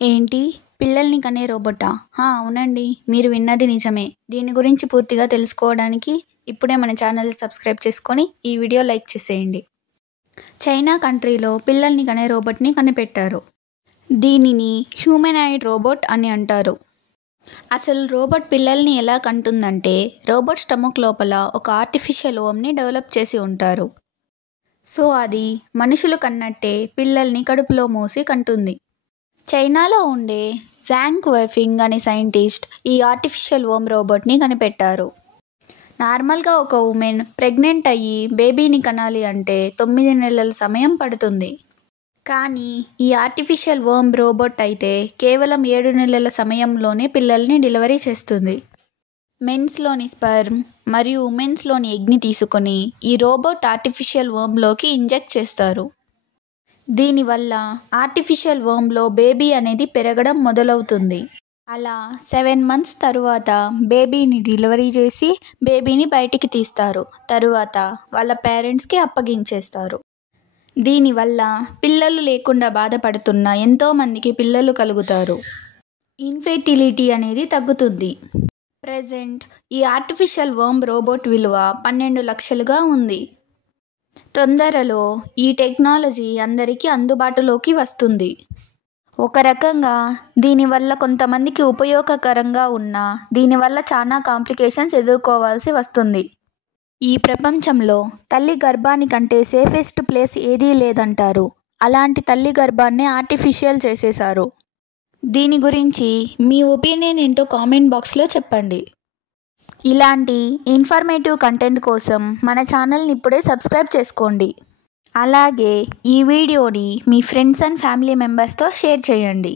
ఏంటి? పిల్లల్ని కనే రోబోటా? అవునండి. మీరు విన్నది నిజమే. దీని గురించి పూర్తిగా తెలుసుకోవడానికి ఇప్పుడే మన ఛానల్ సబ్స్క్రైబ్ చేసుకొని ఈ వీడియో లైక్ చేసేయండి. చైనా కంట్రీలో పిల్లల్ని కనే రోబోట్ని కనిపెట్టారు. దీనిని హ్యూమనాయిడ్ రోబోట్ అని అంటారు. అసలు రోబోట్ పిల్లల్ని ఎలా కంటుందంటే, రోబోట్ స్టమక్ లోపల ఒక ఆర్టిఫిషియల్ ఓమ్ని డెవలప్ చేసి ఉంటారు. సో అది మనుషులు కన్నట్టే పిల్లల్ని కడుపులో మోసి కంటుంది. చైనాలో ఉండే జాంగ్ వైఫింగ్ అనే సైంటిస్ట్ ఈ ఆర్టిఫిషియల్ ఓమ్ రోబోట్ని కనిపెట్టారు. నార్మల్గా ఒక ఉమెన్ ప్రెగ్నెంట్ అయ్యి బేబీని కనాలి అంటే 9 నెలల సమయం పడుతుంది. కానీ ఈ ఆర్టిఫిషియల్ ఓమ్ రోబోట్ అయితే కేవలం 7 నెలల సమయంలోనే పిల్లల్ని డెలివరీ చేస్తుంది. మెన్స్లోని స్పర్మ్ మరియు ఉమెన్స్లోని ఎగ్ని తీసుకొని ఈ రోబోట్ ఆర్టిఫిషియల్ ఓమ్లోకి ఇంజెక్ట్ చేస్తారు. దీనివల్ల ఆర్టిఫిషియల్ ఓమ్లో బేబీ అనేది పెరగడం మొదలవుతుంది. అలా 7 months తరువాత బేబీని డెలివరీ చేసి బేబీని బయటికి తీస్తారు. తరువాత వాళ్ళ పేరెంట్స్కి అప్పగించేస్తారు. దీనివల్ల పిల్లలు లేకుండా బాధపడుతున్న ఎంతోమందికి పిల్లలు కలుగుతారు. ఇన్ఫెర్టిలిటీ అనేది తగ్గుతుంది. ప్రెజెంట్ ఈ ఆర్టిఫిషియల్ ఓమ్ రోబోట్ విలువ 12 లక్షలుగా ఉంది. తొందరలో ఈ టెక్నాలజీ అందరికీ అందుబాటులోకి వస్తుంది. ఒక రకంగా దీనివల్ల కొంతమందికి ఉపయోగకరంగా ఉన్నా దీనివల్ల చాలా కాంప్లికేషన్స్ ఎదుర్కోవాల్సి వస్తుంది. ఈ ప్రపంచంలో తల్లి గర్భానికంటే సేఫెస్ట్ ప్లేస్ ఏదీ లేదంటారు. అలాంటి తల్లి గర్భాన్ని ఆర్టిఫిషియల్ చేసేశారు. దీని గురించి మీ ఒపీనియన్ ఏంటో కామెంట్ బాక్స్లో చెప్పండి. ఇలాంటి ఇన్ఫర్మేటివ్ కంటెంట్ కోసం మన ఛానల్ని ఇప్పుడే సబ్స్క్రైబ్ చేసుకోండి. అలాగే ఈ వీడియోని మీ ఫ్రెండ్స్ అండ్ ఫ్యామిలీ మెంబర్స్తో షేర్ చేయండి.